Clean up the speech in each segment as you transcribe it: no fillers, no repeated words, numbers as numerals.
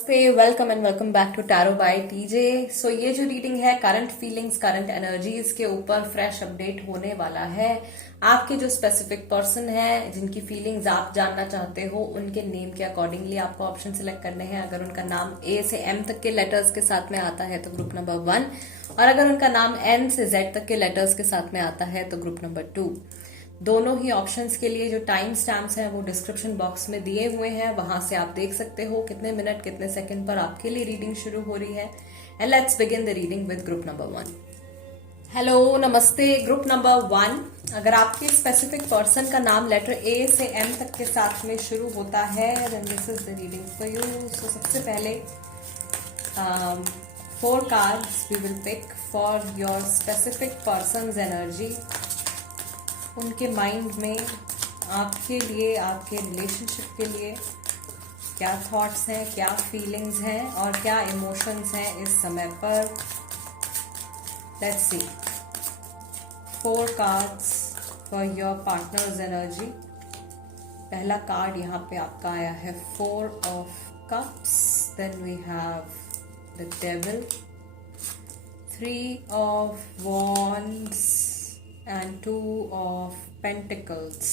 नमस्ते, welcome and welcome back to tarot by TJ. So ये जो रीडिंग है करंट फीलिंग्स, करंट एनर्जीज के ऊपर फ्रेश अपडेट होने वाला है। आपके जो स्पेसिफिक पर्सन है जिनकी फीलिंग्स आप जानना चाहते हो, उनके नेम के अकॉर्डिंगली आपको ऑप्शन सिलेक्ट करने हैं। अगर उनका नाम ए से एम तक के लेटर्स के साथ में आता है तो ग्रुप नंबर 1, और अगर उनका नाम एन से जेड तक के लेटर्स के साथ में आता है तो ग्रुप नंबर 2। दोनों ही ऑप्शंस के लिए जो टाइम स्टैम्प्स हैं वो डिस्क्रिप्शन बॉक्स में दिए हुए हैं, वहां से आप देख सकते हो कितने मिनट कितने सेकंड पर आपके लिए रीडिंग शुरू हो रही है। And let's begin the reading with group number 1। Hello, नमस्ते ग्रुप नंबर 1। अगर आपके स्पेसिफिक पर्सन का नाम लेटर ए से एम तक के साथ में शुरू होता है then this is the reading for you. So सबसे पहले 4 cards we will pick for your specific person's energy. उनके माइंड में आपके लिए, आपके रिलेशनशिप के लिए क्या थॉट्स हैं, क्या फीलिंग्स हैं और क्या इमोशंस हैं इस समय पर। Let's see 4 cards for your partner's energy. पहला कार्ड यहाँ पे आपका आया है 4 of cups, then we have the devil, 3 of wands and 2 of pentacles.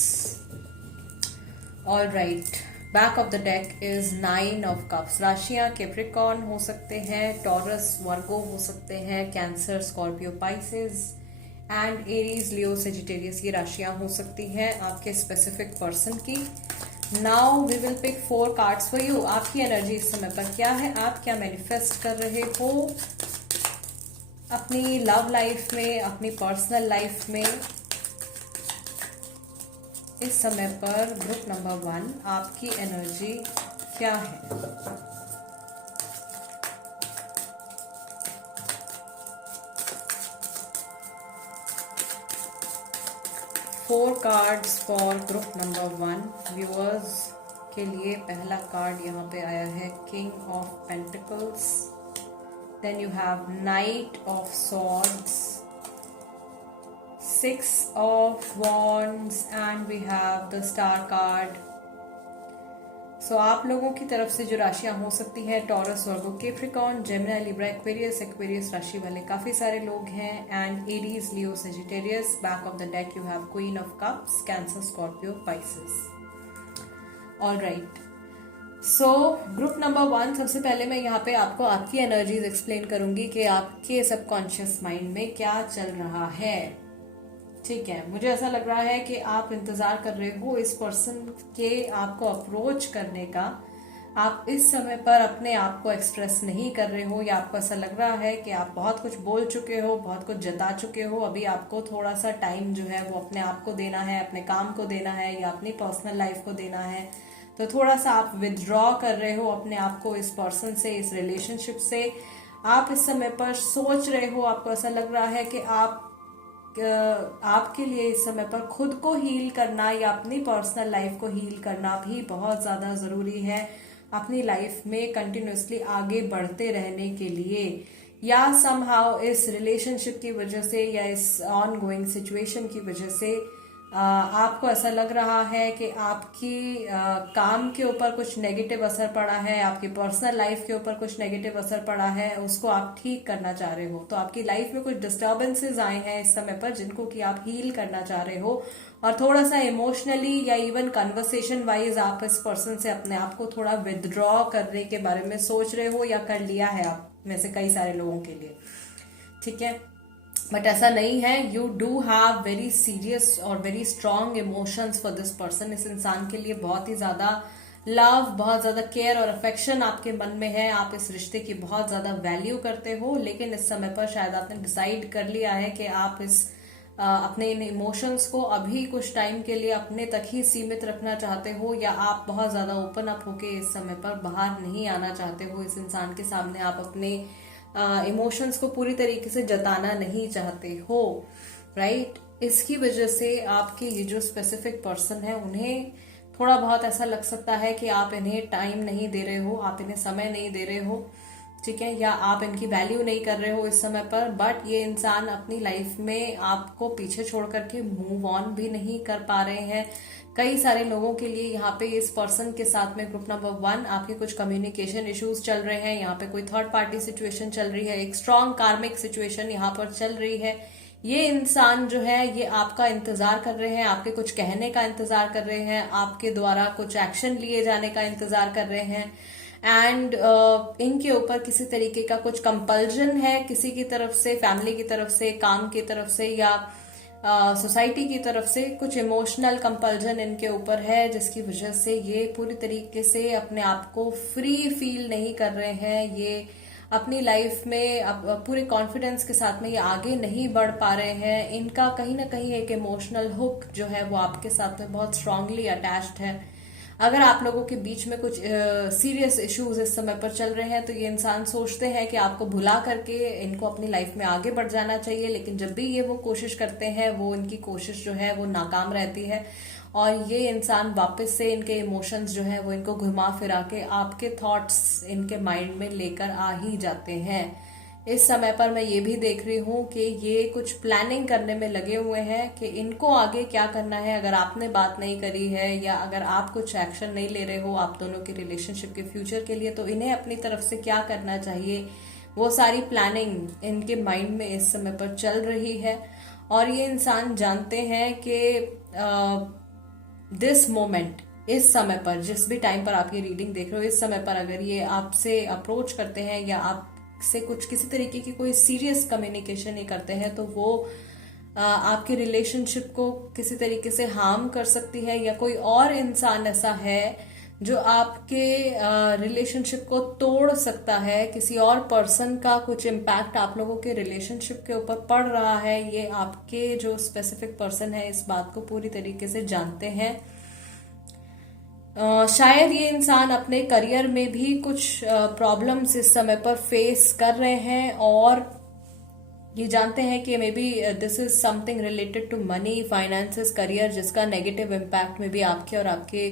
All right, back of the deck is 9 of cups. राशियां कैप्रिकॉर्न हो सकते हैं, टॉरस वर्गो हो सकते हैं, Cancer Scorpio Pisces and Aries Leo Sagittarius, ये राशियां हो सकती हैं आपके स्पेसिफिक पर्सन की। Now we will pick 4 cards for you. आपकी एनर्जी इस समय पर क्या है, आप क्या मैनिफेस्ट कर रहे हो अपनी लव लाइफ में, अपनी पर्सनल लाइफ में। इस समय पर ग्रुप नंबर 1 आपकी एनर्जी क्या है। Four cards for group number 1 viewers के लिए पहला कार्ड यहाँ पे आया है king of pentacles, then you have Knight of Swords, 6 of Wands and we have the Star card. So आप लोगों की तरफ से जो राशियां हो सकती हैं, टॉरस, वर्गो, कैप्रिकॉर्न, जेमिनी, लिब्रा, एक्वेरियस राशि वाले काफी सारे लोग हैं, and Aries, Leo, Sagittarius. Back of the deck you have queen of cups, cancer, Scorpio, Pisces. All right, so group number 1, सबसे पहले मैं यहाँ पे आपको आपकी एनर्जीज एक्सप्लेन करूंगी कि आपके सबकॉन्शियस माइंड में क्या चल रहा है। ठीक है, मुझे ऐसा लग रहा है कि आप इंतजार कर रहे हो इस पर्सन के आपको अप्रोच करने का। आप इस समय पर अपने आप को एक्सप्रेस नहीं कर रहे हो, या आपको ऐसा लग रहा है कि आप बहुत कुछ बोल चुके हो, बहुत कुछ जता चुके हो। अभी आपको थोड़ा सा टाइम जो है वो अपने आप को देना है, अपने काम को देना है या अपनी पर्सनल लाइफ को देना है। तो थोड़ा सा आप विथड्रॉ कर रहे हो अपने आप को इस पर्सन से, इस रिलेशनशिप से। आप इस समय पर सोच रहे हो, आपको ऐसा लग रहा है कि आपके लिए इस समय पर खुद को हील करना या अपनी पर्सनल लाइफ को हील करना भी बहुत ज्यादा जरूरी है अपनी लाइफ में कंटिन्यूसली आगे बढ़ते रहने के लिए। या समहाउ इस रिलेशनशिप की वजह से या इस ऑन गोइंग सिचुएशन की वजह से आपको ऐसा लग रहा है कि आपकी काम के ऊपर कुछ नेगेटिव असर पड़ा है, आपकी पर्सनल लाइफ के ऊपर कुछ नेगेटिव असर पड़ा है, उसको आप ठीक करना चाह रहे हो। तो आपकी लाइफ में कुछ डिस्टर्बेंसेस आए हैं इस समय पर जिनको कि आप हील करना चाह रहे हो, और थोड़ा सा इमोशनली या इवन कन्वर्सेशन वाइज आप इस पर्सन से अपने आप को थोड़ा विदड्रॉ करने के बारे में सोच रहे हो या कर लिया है आप में से कई सारे लोगों के लिए। ठीक है, बट ऐसा नहीं है। You do have very serious और very strong emotions for this person. इस इंसान के लिए बहुत ही ज्यादा लव, बहुत ज्यादा केयर और अफेक्शन आपके मन में है। आप इस रिश्ते की बहुत ज्यादा वैल्यू करते हो, लेकिन इस समय पर शायद आपने डिसाइड कर लिया है कि आप अपने इन इमोशंस को अभी कुछ टाइम के लिए अपने तक ही सीमित रखना चाहते हो, या आप बहुत ज्यादा ओपन अप होके इस समय पर बाहर नहीं आना चाहते हो। इस इंसान के सामने आप अपने इमोशंस को पूरी तरीके से जताना नहीं चाहते हो, राइट। इसकी वजह से आपके ये जो स्पेसिफिक पर्सन है उन्हें थोड़ा बहुत ऐसा लग सकता है कि आप इन्हें टाइम नहीं दे रहे हो, आप इन्हें समय नहीं दे रहे हो, ठीक है, या आप इनकी वैल्यू नहीं कर रहे हो इस समय पर। बट ये इंसान अपनी लाइफ में आपको पीछे छोड़ करके मूव ऑन भी नहीं कर पा रहे हैं। कई सारे लोगों के लिए यहाँ पे इस पर्सन के साथ में ग्रुप नंबर 1 आपके कुछ कम्युनिकेशन इश्यूज चल रहे हैं, यहाँ पे कोई थर्ड पार्टी सिचुएशन चल रही है, एक स्ट्रॉन्ग कार्मिक सिचुएशन यहाँ पर चल रही है। ये इंसान जो है ये आपका इंतजार कर रहे हैं, आपके कुछ कहने का इंतजार कर रहे हैं, आपके द्वारा कुछ एक्शन लिए जाने का इंतजार कर रहे हैं। एंड इनके ऊपर किसी तरीके का कुछ कंपल्जन है, किसी की तरफ से, फैमिली की तरफ से, काम की तरफ से या सोसाइटी की तरफ से कुछ इमोशनल कंपल्जन इनके ऊपर है, जिसकी वजह से ये पूरी तरीके से अपने आप को फ्री फील नहीं कर रहे हैं। ये अपनी लाइफ में पूरे कॉन्फिडेंस के साथ में ये आगे नहीं बढ़ पा रहे हैं। इनका कहीं ना कहीं एक इमोशनल हुक जो है वो आपके साथ में बहुत स्ट्रांगली अटैच्ड है। अगर आप लोगों के बीच में कुछ सीरियस इश्यूज इस समय पर चल रहे हैं तो ये इंसान सोचते हैं कि आपको भुला करके इनको अपनी लाइफ में आगे बढ़ जाना चाहिए, लेकिन जब भी ये वो कोशिश करते हैं वो इनकी कोशिश जो है वो नाकाम रहती है और ये इंसान वापस से इनके इमोशंस जो है वो इनको घुमा फिरा के आपके थॉट्स इनके माइंड में लेकर आ ही जाते हैं। इस समय पर मैं ये भी देख रही हूँ कि ये कुछ प्लानिंग करने में लगे हुए हैं कि इनको आगे क्या करना है। अगर आपने बात नहीं करी है या अगर आप कुछ एक्शन नहीं ले रहे हो आप दोनों के रिलेशनशिप के फ्यूचर के लिए, तो इन्हें अपनी तरफ से क्या करना चाहिए वो सारी प्लानिंग इनके माइंड में इस समय पर चल रही है। और ये इंसान जानते हैं कि दिस मोमेंट, इस समय पर, जिस भी टाइम पर आप ये रीडिंग देख रहे हो, इस समय पर अगर ये आपसे अप्रोच करते हैं या आप से कुछ किसी तरीके की कोई सीरियस कम्युनिकेशन नहीं करते हैं तो वो आपके रिलेशनशिप को किसी तरीके से हार्म कर सकती है, या कोई और इंसान ऐसा है जो आपके रिलेशनशिप को तोड़ सकता है। किसी और पर्सन का कुछ इम्पैक्ट आप लोगों के रिलेशनशिप के ऊपर पड़ रहा है। ये आपके जो स्पेसिफिक पर्सन है इस बात को पूरी तरीके से जानते हैं। शायद ये इंसान अपने करियर में भी कुछ प्रॉब्लम्स इस समय पर फेस कर रहे हैं और ये जानते हैं कि maybe this is something related to money, finances, career, जिसका नेगेटिव इम्पैक्ट में भी आपके और आपके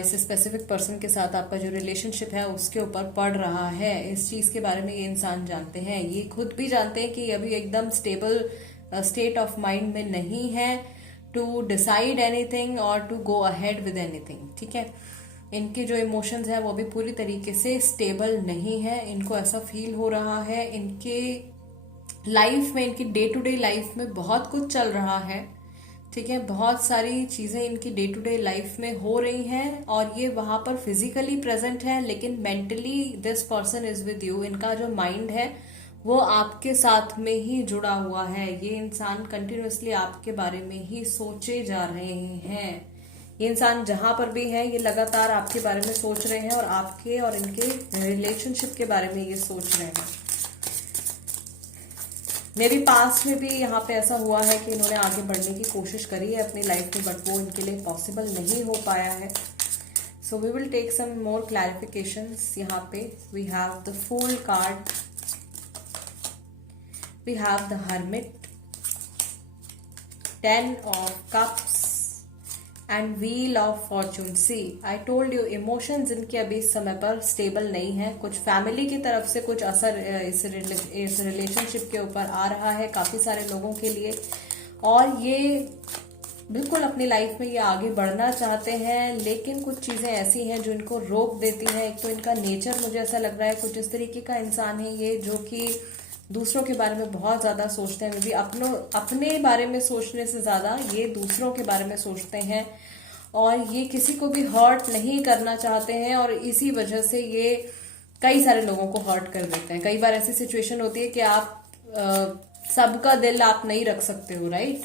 इस स्पेसिफिक पर्सन के साथ आपका जो रिलेशनशिप है उसके ऊपर पड़ रहा है। इस चीज के बारे में ये इंसान जानते हैं। ये खुद भी जानते हैं कि अभी एकदम स्टेबल स्टेट ऑफ माइंड में नहीं है टू डिसाइड एनीथिंग और to go ahead with anything. ठीक है, इनके जो इमोशंस है वो भी पूरी तरीके से स्टेबल नहीं है। इनको ऐसा फील हो रहा है इनके लाइफ में, इनकी डे टू डे लाइफ में बहुत कुछ चल रहा है। ठीक है, बहुत सारी चीजें इनकी डे टू डे लाइफ में हो रही हैं और ये वहां पर फिजिकली प्रेजेंट है, लेकिन mentally this person is with you. इनका जो माइंड है वो आपके साथ में ही जुड़ा हुआ है। ये इंसान कंटिन्यूअसली आपके बारे में ही सोचे जा रहे हैं। ये इंसान जहां पर भी है ये लगातार आपके बारे में सोच रहे हैं और आपके और इनके रिलेशनशिप के बारे में ये सोच रहे हैं। मेरे पास्ट में भी यहाँ पे ऐसा हुआ है कि इन्होंने आगे बढ़ने की कोशिश करी है अपनी लाइफ में, बट वो इनके लिए पॉसिबल नहीं हो पाया है। So we will take some more clarifications. यहाँ पे we have the fool card, we have the Hermit, 10 of Cups and Wheel of Fortune. See, I told you emotions इनके अभी इस समय पर स्टेबल नहीं है। कुछ फैमिली की तरफ से कुछ असर इस रिलेशनशिप के ऊपर आ रहा है काफी सारे लोगों के लिए, और ये बिल्कुल अपनी लाइफ में ये आगे बढ़ना चाहते हैं, लेकिन कुछ चीजें ऐसी हैं जो इनको रोक देती हैं। एक तो इनका नेचर मुझे ऐसा लग रहा है कुछ इस तरीके का इंसान है ये, जो कि दूसरों के बारे में बहुत ज्यादा सोचते हैं। मे बी अपने बारे में सोचने से ज्यादा ये दूसरों के बारे में सोचते हैं और ये किसी को भी हर्ट नहीं करना चाहते हैं, और इसी वजह से ये कई सारे लोगों को हर्ट कर देते हैं। कई बार ऐसी सिचुएशन होती है कि आप सबका दिल आप नहीं रख सकते हो, राइट,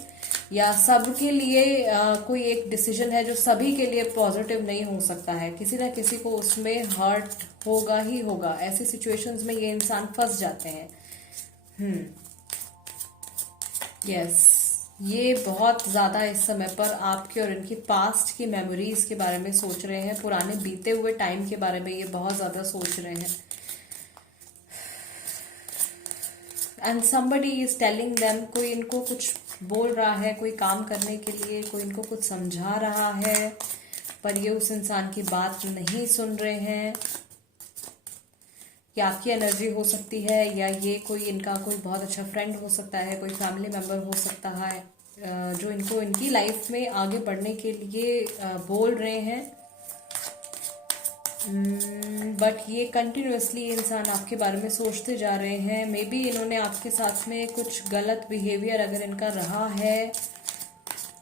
या सबके लिए कोई एक डिसीजन है जो सभी के लिए पॉजिटिव नहीं हो सकता है। किसी ना किसी को उसमें हर्ट होगा ही होगा। ऐसी सिचुएशंस में ये इंसान फंस जाते हैं। यस, ये बहुत ज्यादा इस समय पर आपके और इनकी पास्ट की मेमोरीज के बारे में सोच रहे हैं, पुराने बीते हुए टाइम के बारे में ये बहुत ज्यादा सोच रहे हैं। And somebody is telling them, कोई इनको कुछ बोल रहा है, कोई काम करने के लिए, कोई इनको कुछ समझा रहा है, पर ये उस इंसान की बात नहीं सुन रहे हैं। कि आपकी एनर्जी हो सकती है, या ये कोई इनका कोई बहुत अच्छा फ्रेंड हो सकता है, कोई फैमिली मेंबर हो सकता है, जो इनको इनकी लाइफ में आगे बढ़ने के लिए बोल रहे हैं। बट ये कंटिन्यूअसली इंसान आपके बारे में सोचते जा रहे हैं। मे बी इन्होंने आपके साथ में कुछ गलत बिहेवियर अगर इनका रहा है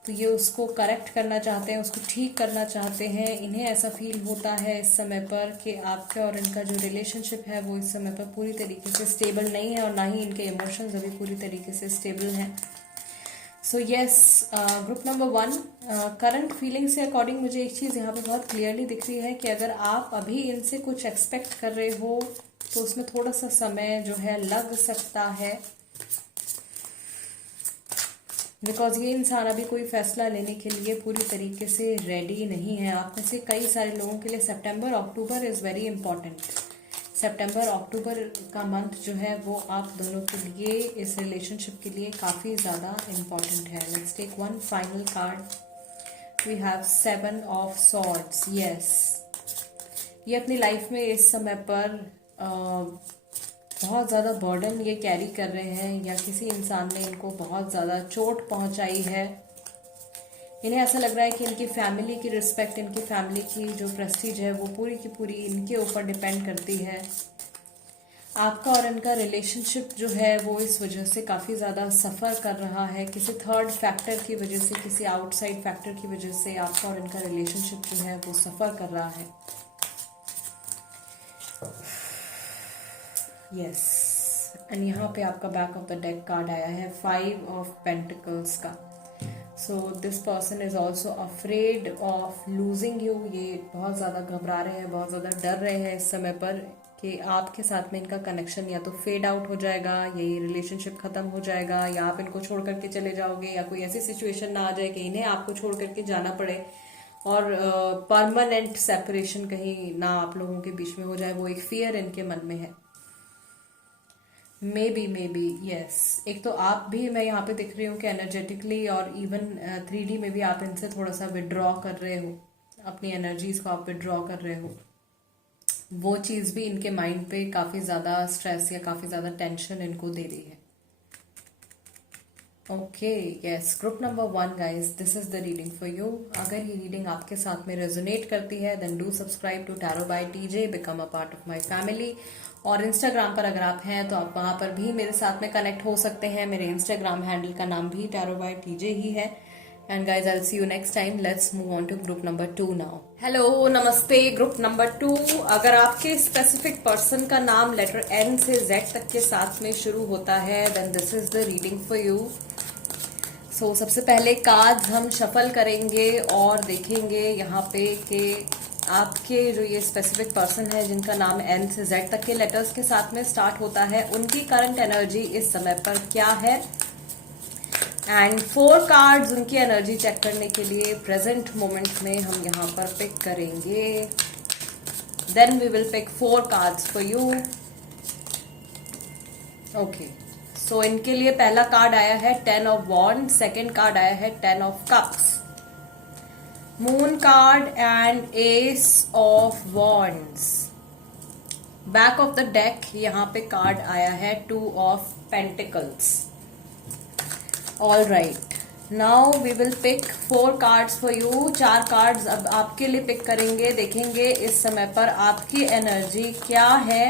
तो ये उसको करेक्ट करना चाहते हैं, उसको ठीक करना चाहते हैं। इन्हें ऐसा फील होता है इस समय पर कि आपका और इनका जो रिलेशनशिप है वो इस समय पर पूरी तरीके से स्टेबल नहीं है, और ना ही इनके इमोशंस अभी पूरी तरीके से स्टेबल हैं। So yes, group number 1, current feeling से अकॉर्डिंग मुझे एक चीज़ यहाँ पे बहुत क्लियरली दिख रही है कि अगर आप अभी इनसे कुछ एक्सपेक्ट कर रहे हो तो उसमें थोड़ा सा समय जो है लग सकता है, बिकॉज ये इंसान अभी कोई फैसला लेने के लिए पूरी तरीके से रेडी नहीं है। आप में से कई सारे लोगों के लिए सितंबर अक्टूबर इज़ वेरी इंपॉर्टेंट। सितंबर अक्टूबर का मंथ जो है वो आप दोनों के लिए, इस रिलेशनशिप के लिए काफ़ी ज़्यादा इम्पॉर्टेंट है। Let's take one final card. We have 7 of swords. Yes, ये अपनी लाइफ में इस समय पर बहुत ज़्यादा बर्डन ये कैरी कर रहे हैं, या किसी इंसान ने इनको बहुत ज़्यादा चोट पहुंचाई है। इन्हें ऐसा लग रहा है कि इनकी फैमिली की रिस्पेक्ट, इनकी फैमिली की जो प्रेस्टीज है वो पूरी की पूरी इनके ऊपर डिपेंड करती है। आपका और इनका रिलेशनशिप जो है वो इस वजह से काफ़ी ज़्यादा सफ़र कर रहा है। किसी थर्ड फैक्टर की वजह से, किसी आउटसाइड फैक्टर की वजह से आपका और इनका रिलेशनशिप जो है वो सफ़र कर रहा है। यस, एंड यहाँ पे आपका back of the deck card आया है 5 ऑफ पेंटिकल्स का। So this person is also afraid of losing you. ये बहुत ज़्यादा घबरा रहे हैं, बहुत ज़्यादा डर रहे हैं इस समय पर कि आपके साथ में इनका कनेक्शन या तो फेड आउट हो जाएगा, या ये रिलेशनशिप ख़त्म हो जाएगा, या आप इनको छोड़ करके चले जाओगे, या कोई ऐसी सिचुएशन ना आ जाए कि इन्हें आपको छोड़ करके जाना पड़े और परमानेंट सेपरेशन कहीं ना आप लोगों के बीच में हो जाए। वो एक फियर इनके मन में है। मे बी यस, एक तो आप भी, मैं यहाँ पे दिख रही हूँ कि एनर्जेटिकली और इवन 3D में भी आप इनसे थोड़ा सा विड्रॉ कर रहे हो, अपनी एनर्जीज को आप विड्रॉ कर रहे हो। वो चीज़ भी इनके माइंड पे काफ़ी ज़्यादा स्ट्रेस या काफ़ी ज़्यादा टेंशन इनको दे रही है। Okay, yes, group number 1 guys, this is the reading for you. अगर ये रीडिंग आपके साथ में रेजोनेट करती है then do subscribe to tarot by TJ, become a part of my family. और इंस्टाग्राम पर अगर आप हैं तो आप वहां पर भी मेरे साथ में कनेक्ट हो सकते हैं। मेरे इंस्टाग्राम हैंडल का नाम भी टैरो बाय टीजे ही है। And guys, I will see you next time. Let's move on to group number 2 now. Hello, नमस्ते। ग्रुप नंबर 2, अगर आपके स्पेसिफिक पर्सन का नाम लेटर N से Z तक के साथ में शुरू होता है then this is the reading for you. So सबसे पहले कार्ड हम शफल करेंगे और देखेंगे यहाँ पे कि आपके जो ये स्पेसिफिक पर्सन है जिनका नाम N से Z तक के लेटर्स के साथ में स्टार्ट होता है, उनकी करंट एनर्जी इस समय पर क्या है। एंड 4 कार्ड्स उनकी एनर्जी चेक करने के लिए प्रेजेंट मोमेंट में हम यहाँ पर पिक करेंगे। Then we will pick 4 cards for you. Okay, so इनके लिए पहला कार्ड आया है 10 ऑफ वॉन्ड, सेकेंड कार्ड आया है 10 of cups, moon card and ace of wands. Back of the deck यहाँ पे कार्ड आया है 2 of pentacles. All right, now we will pick 4 cards for you. 4 cards अब आपके लिए पिक करेंगे, देखेंगे इस समय पर आपकी एनर्जी क्या है।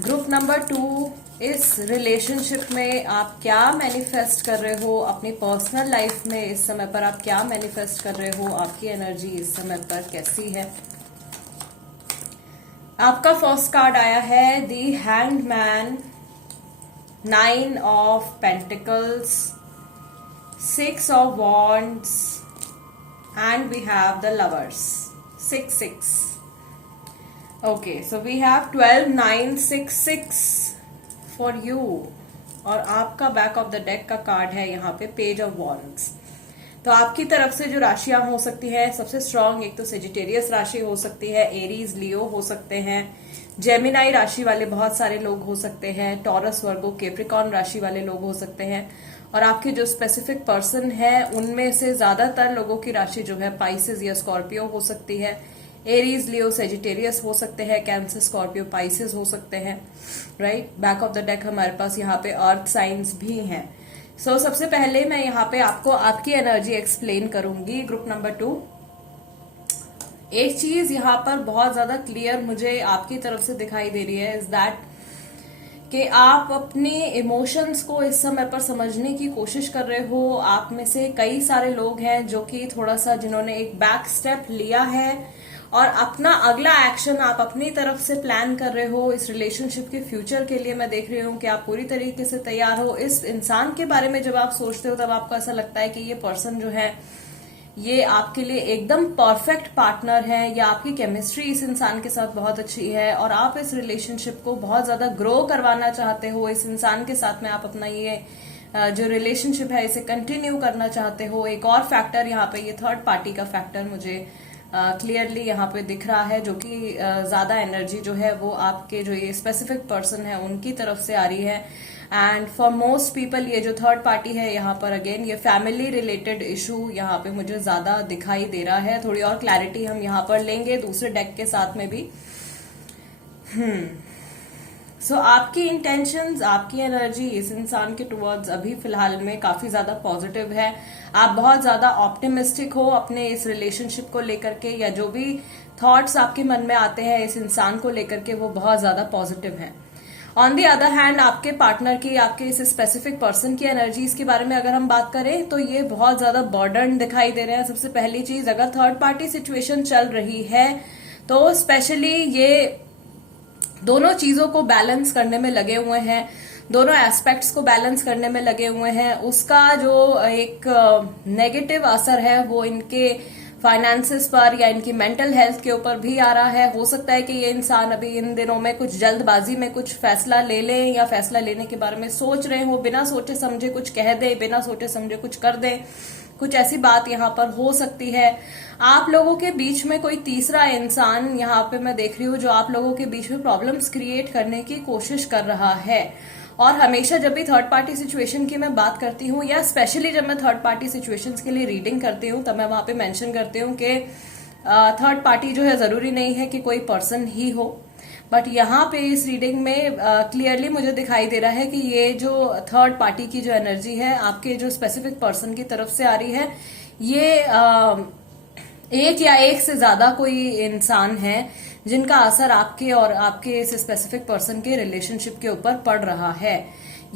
ग्रुप नंबर 2, इस रिलेशनशिप में आप क्या मैनिफेस्ट कर रहे हो, अपनी पर्सनल लाइफ में इस समय पर आप क्या मैनिफेस्ट कर रहे हो, आपकी एनर्जी इस समय पर कैसी है। आपका फर्स्ट कार्ड आया है the hanged man, 9 of pentacles, 6 of wands and we have the lovers, 6-6। Okay, so we have 12, 9, 6, 6 for you. और आपका बैक ऑफ द डेक का कार्ड है यहाँ पे पेज ऑफ वॉन्ड्स। तो आपकी तरफ से जो राशियां हो सकती है सबसे स्ट्रांग, एक तो सेजिटेरियस राशि हो सकती है, एरीज लियो हो सकते हैं, जेमिनाई राशि वाले बहुत सारे लोग हो सकते हैं, टॉरस वर्गो कैप्रिकॉर्न राशि वाले लोग हो सकते हैं। और आपके जो स्पेसिफिक पर्सन है उनमें से ज्यादातर लोगों की राशि जो है पाइसेस या स्कॉर्पियो हो सकती है। एरीज लियो सेजिटेरियस हो सकते हैं, कैंसर स्कॉर्पियो पाइसेस हो सकते हैं। Right, back of the deck हमारे पास यहाँ पे अर्थ साइंस भी हैं। सबसे पहले मैं यहाँ पे आपको आपकी एनर्जी एक्सप्लेन करूंगी ग्रुप नंबर 2। एक चीज यहाँ पर बहुत ज्यादा क्लियर मुझे आपकी तरफ से दिखाई दे रही है, इज दैट कि आप अपने इमोशंस को इस समय पर समझने की कोशिश कर रहे हो। आप में से कई सारे लोग हैं जो कि थोड़ा सा जिन्होंने एक बैक स्टेप लिया है और अपना अगला एक्शन आप अपनी तरफ से प्लान कर रहे हो इस रिलेशनशिप के फ्यूचर के लिए। मैं देख रही हूँ कि आप पूरी तरीके से तैयार हो। इस इंसान के बारे में जब आप सोचते हो तब आपको ऐसा लगता है कि ये पर्सन जो है ये आपके लिए एकदम परफेक्ट पार्टनर है, या आपकी केमिस्ट्री इस इंसान के साथ बहुत अच्छी है और आप इस रिलेशनशिप को बहुत ज्यादा ग्रो करवाना चाहते हो। इस इंसान के साथ में आप अपना ये जो रिलेशनशिप है इसे कंटिन्यू करना चाहते हो। एक और फैक्टर यहाँ पे ये थर्ड पार्टी का फैक्टर मुझे क्लियरली यहाँ पे दिख रहा है, जो कि ज्यादा एनर्जी जो है वो आपके जो ये स्पेसिफिक पर्सन है उनकी तरफ से आ रही है। एंड फॉर मोस्ट पीपल ये जो थर्ड पार्टी है यहाँ पर अगेन ये फैमिली रिलेटेड इशू यहाँ पे मुझे ज्यादा दिखाई दे रहा है। थोड़ी और क्लैरिटी हम यहाँ पर लेंगे दूसरे डेक के साथ में भी। सो आपकी इंटेंशंस, आपकी एनर्जी इस इंसान के टुवर्ड्स अभी फिलहाल में काफी ज्यादा पॉजिटिव है। आप बहुत ज्यादा ऑप्टिमिस्टिक हो अपने इस रिलेशनशिप को लेकर के, या जो भी थॉट्स आपके मन में आते हैं इस इंसान को लेकर के वो बहुत ज्यादा पॉजिटिव है। ऑन दी अदर हैंड आपके पार्टनर की, आपके इस स्पेसिफिक पर्सन की एनर्जीज के बारे में अगर हम बात करें तो ये बहुत ज्यादा बर्डन दिखाई दे रहे हैं। सबसे पहली चीज, अगर थर्ड पार्टी सिचुएशन चल रही है तो स्पेशली ये दोनों चीजों को बैलेंस करने में लगे हुए हैं, दोनों एस्पेक्ट्स को बैलेंस करने में लगे हुए हैं। उसका जो एक नेगेटिव असर है वो इनके फाइनेंसेस पर या इनकी मेंटल हेल्थ के ऊपर भी आ रहा है। हो सकता है कि ये इंसान अभी इन दिनों में कुछ जल्दबाजी में कुछ फैसला ले लें या फैसला लेने के बारे में सोच रहे हो, बिना सोचे समझे कुछ कह दे, बिना सोचे समझे कुछ कर दे, कुछ ऐसी बात यहाँ पर हो सकती है। आप लोगों के बीच में कोई तीसरा इंसान यहाँ पे मैं देख रही हूँ जो आप लोगों के बीच में प्रॉब्लम्स क्रिएट करने की कोशिश कर रहा है। और हमेशा जब भी थर्ड पार्टी सिचुएशन की मैं बात करती हूँ, या स्पेशली जब मैं थर्ड पार्टी सिचुएशंस के लिए रीडिंग करती हूँ, तब मैं वहां पे मेंशन करती हूँ कि थर्ड पार्टी जो है जरूरी नहीं है कि कोई पर्सन ही हो, बट यहाँ पे इस रीडिंग में क्लियरली मुझे दिखाई दे रहा है कि ये जो थर्ड पार्टी की जो एनर्जी है आपके जो स्पेसिफिक पर्सन की तरफ से आ रही है, ये एक या एक से ज्यादा कोई इंसान है जिनका असर आपके और आपके इस स्पेसिफिक पर्सन के रिलेशनशिप के ऊपर पड़ रहा है।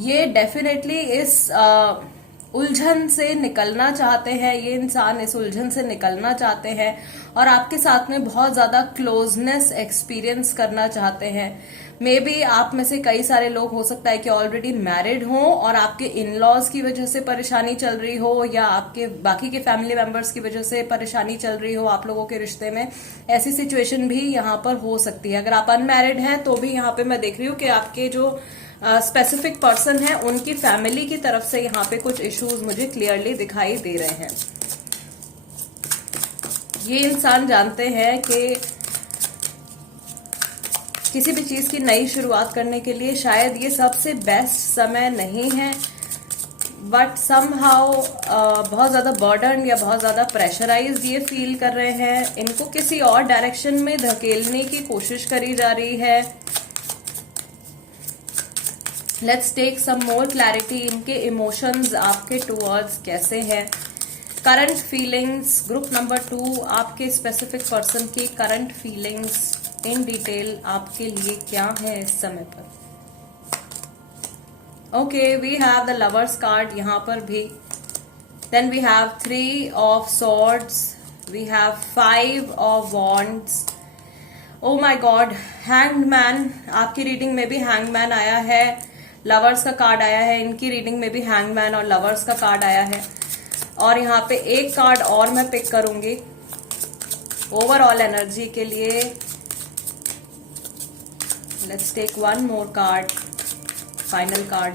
ये डेफिनेटली इस उलझन से निकलना चाहते हैं, ये इंसान इस उलझन से निकलना चाहते हैं और आपके साथ में बहुत ज्यादा क्लोजनेस एक्सपीरियंस करना चाहते हैं। मे बी आप में से कई सारे लोग हो सकता है कि ऑलरेडी मैरिड हों और आपके इन लॉज की वजह से परेशानी चल रही हो, या आपके बाकी के फैमिली मेंबर्स की वजह से परेशानी चल रही हो आप लोगों के रिश्ते में। ऐसी सिचुएशन भी यहाँ पर हो सकती है। अगर आप अनमैरिड हैं तो भी यहाँ पे मैं देख रही हूँ कि आपके जो स्पेसिफिक पर्सन है उनकी फैमिली की तरफ से यहाँ पे कुछ इश्यूज मुझे क्लियरली दिखाई दे रहे हैं। ये इंसान जानते हैं कि किसी भी चीज की नई शुरुआत करने के लिए शायद ये सबसे बेस्ट समय नहीं है, बट समहाउ बहुत ज्यादा बर्डन या बहुत ज्यादा प्रेशराइज्ड ये फील कर रहे हैं। इनको किसी और डायरेक्शन में धकेलने की कोशिश करी जा रही है। Let's take some more clarity. इनके इमोशंस आपके टुवर्ड्स कैसे हैं? करंट फीलिंग्स, ग्रुप नंबर 2, आपके स्पेसिफिक पर्सन की करंट फीलिंग्स इन डिटेल आपके लिए क्या है इस समय पर? Okay, we have the lovers card यहाँ पर भी, then we have 3 of swords, we have 5 of wands. Oh my god, hanged man. आपकी रीडिंग में भी हैंग्ड मैन आया है, लवर्स का कार्ड आया है। इनकी रीडिंग में भी हैंग्ड मैन और लवर्स का कार्ड आया है। और यहाँ पे एक कार्ड और मैं पिक करूंगी ओवरऑल एनर्जी के लिए। Let's take one more card, final card.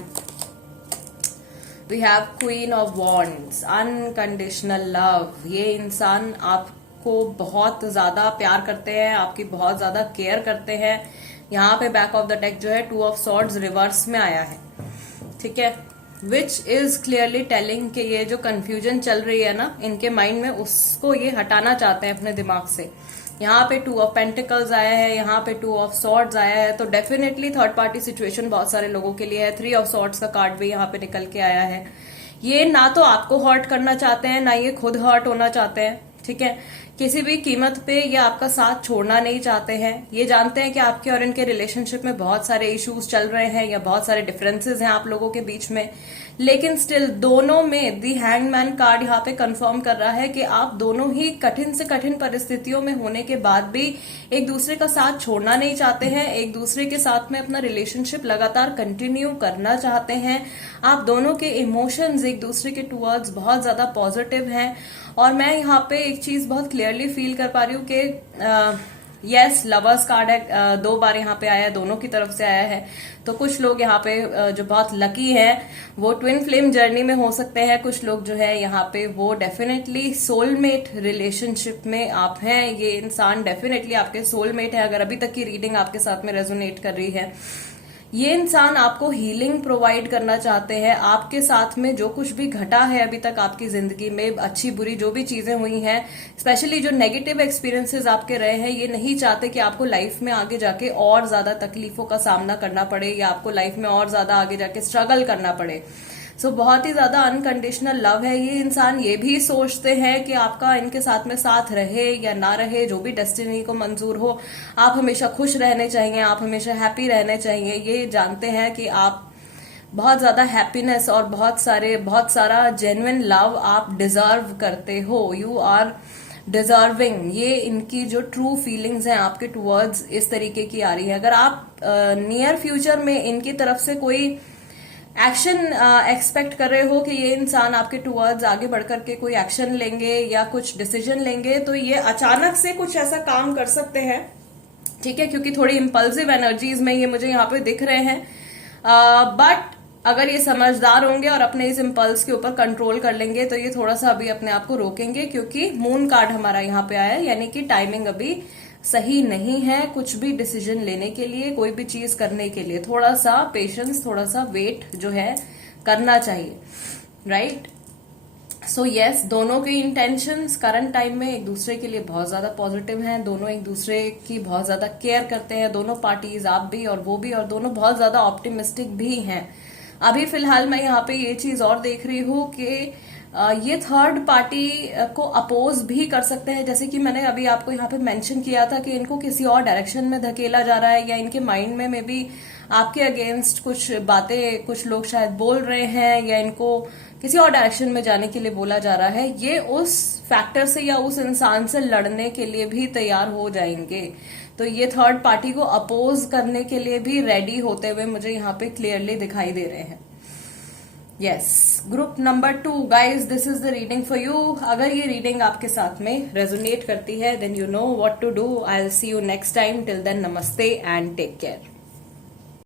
We have queen of wands, unconditional love. ये इंसान आपको बहुत ज्यादा प्यार करते हैं, आपकी बहुत ज्यादा केयर करते हैं। यहाँ पे बैक ऑफ द डेक जो है 2 ऑफ सॉर्ड्स रिवर्स में आया है, ठीक है, विच इज क्लियरली टेलिंग कि ये जो कंफ्यूजन चल रही है ना इनके माइंड में, उसको ये हटाना चाहते हैं अपने दिमाग से। यहाँ पे 2 ऑफ पेंटिकल्स आया है, यहाँ पे 2 ऑफ सॉर्ड्स आया है, तो डेफिनेटली थर्ड पार्टी सिचुएशन बहुत सारे लोगों के लिए है। 3 ऑफ सॉर्ड्स का कार्ड भी यहाँ पे निकल के आया है। ये ना तो आपको हर्ट करना चाहते हैं, ना ये खुद हर्ट होना चाहते हैं, ठीक है। किसी भी कीमत पे ये आपका साथ छोड़ना नहीं चाहते हैं। ये जानते हैं कि आपके और इनके रिलेशनशिप में बहुत सारे इश्यूज चल रहे हैं या बहुत सारे डिफरेंसेस हैं आप लोगों के बीच में, लेकिन स्टिल दोनों में दी हैंगमैन कार्ड यहाँ पे कंफर्म कर रहा है कि आप दोनों ही कठिन से कठिन परिस्थितियों में होने के बाद भी एक दूसरे का साथ छोड़ना नहीं चाहते हैं, एक दूसरे के साथ में अपना रिलेशनशिप लगातार कंटिन्यू करना चाहते हैं। आप दोनों के इमोशंस एक दूसरे के टुवर्ड्स बहुत ज्यादा पॉजिटिव हैं। और मैं यहाँ पे एक चीज बहुत क्लियरली फील कर पा रही हूँ कि यस, लवर्स कार्ड है, 2 बार यहाँ पे आया है, दोनों की तरफ से आया है। तो कुछ लोग यहाँ पे जो बहुत लकी हैं वो ट्विन फ्लेम जर्नी में हो सकते हैं, कुछ लोग जो है यहाँ पे वो डेफिनेटली सोलमेट रिलेशनशिप में आप हैं। ये इंसान डेफिनेटली आपके सोलमेट है अगर अभी तक की रीडिंग आपके साथ में रेजोनेट कर रही है। ये इंसान आपको हीलिंग प्रोवाइड करना चाहते हैं। आपके साथ में जो कुछ भी घटा है अभी तक आपकी जिंदगी में, अच्छी बुरी जो भी चीजें हुई हैं, स्पेशली जो नेगेटिव एक्सपीरियंसेस आपके रहे हैं, ये नहीं चाहते कि आपको लाइफ में आगे जाके और ज्यादा तकलीफों का सामना करना पड़े या आपको लाइफ में और ज्यादा आगे जाके स्ट्रगल करना पड़े। सो बहुत ही ज्यादा अनकंडीशनल लव है। ये इंसान ये भी सोचते हैं कि आपका इनके साथ में साथ रहे या ना रहे, जो भी डेस्टिनी को मंजूर हो, आप हमेशा खुश रहने चाहिए, आप हमेशा हैप्पी रहने चाहिए। ये जानते हैं कि आप बहुत ज्यादा हैप्पीनेस और बहुत सारा जेन्युइन लव आप डिजर्व करते हो। You are deserving. ये इनकी जो ट्रू फीलिंग्स हैं आपके टुवर्ड्स इस तरीके की आ रही है। अगर आप नियर फ्यूचर में इनकी तरफ से कोई एक्शन एक्सपेक्ट कर रहे हो कि ये इंसान आपके टुवर्ड्स आगे बढ़कर के कोई एक्शन लेंगे या कुछ डिसीजन लेंगे, तो ये अचानक से कुछ ऐसा काम कर सकते हैं, ठीक है, क्योंकि थोड़ी इंपल्सिव एनर्जीज में ये मुझे यहाँ पे दिख रहे हैं। बट अगर ये समझदार होंगे और अपने इस इम्पल्स के ऊपर कंट्रोल कर लेंगे तो ये थोड़ा सा अभी अपने आप को रोकेंगे, क्योंकि मून कार्ड हमारा यहाँ पे आया है, यानी कि टाइमिंग अभी सही नहीं है कुछ भी डिसीजन लेने के लिए, कोई भी चीज करने के लिए। थोड़ा सा पेशेंस, थोड़ा सा वेट जो है करना चाहिए, राइट। सो यस, दोनों के इंटेंशंस करंट टाइम में एक दूसरे के लिए बहुत ज्यादा पॉजिटिव हैं। दोनों एक दूसरे की बहुत ज्यादा केयर करते हैं, दोनों पार्टीज, आप भी और वो भी, और दोनों बहुत ज्यादा ऑप्टिमिस्टिक भी हैं। अभी फिलहाल मैं यहाँ पे ये चीज और देख रही हूँ कि ये थर्ड पार्टी को अपोज भी कर सकते हैं, जैसे कि मैंने अभी आपको यहाँ पे मेंशन किया था कि इनको किसी और डायरेक्शन में धकेला जा रहा है, या इनके माइंड में भी आपके अगेंस्ट कुछ बातें कुछ लोग शायद बोल रहे हैं, या इनको किसी और डायरेक्शन में जाने के लिए बोला जा रहा है। ये उस फैक्टर से या उस इंसान से लड़ने के लिए भी तैयार हो जाएंगे। तो ये थर्ड पार्टी को अपोज करने के लिए भी रेडी होते हुए मुझे यहाँ पे क्लियरली दिखाई दे रहे हैं। Yes, group number 2 guys, this is the reading for you. अगर ये रीडिंग आपके साथ में रेजोनेट करती है then you know what to do. I will see you next time. Till then, नमस्ते एंड टेक केयर।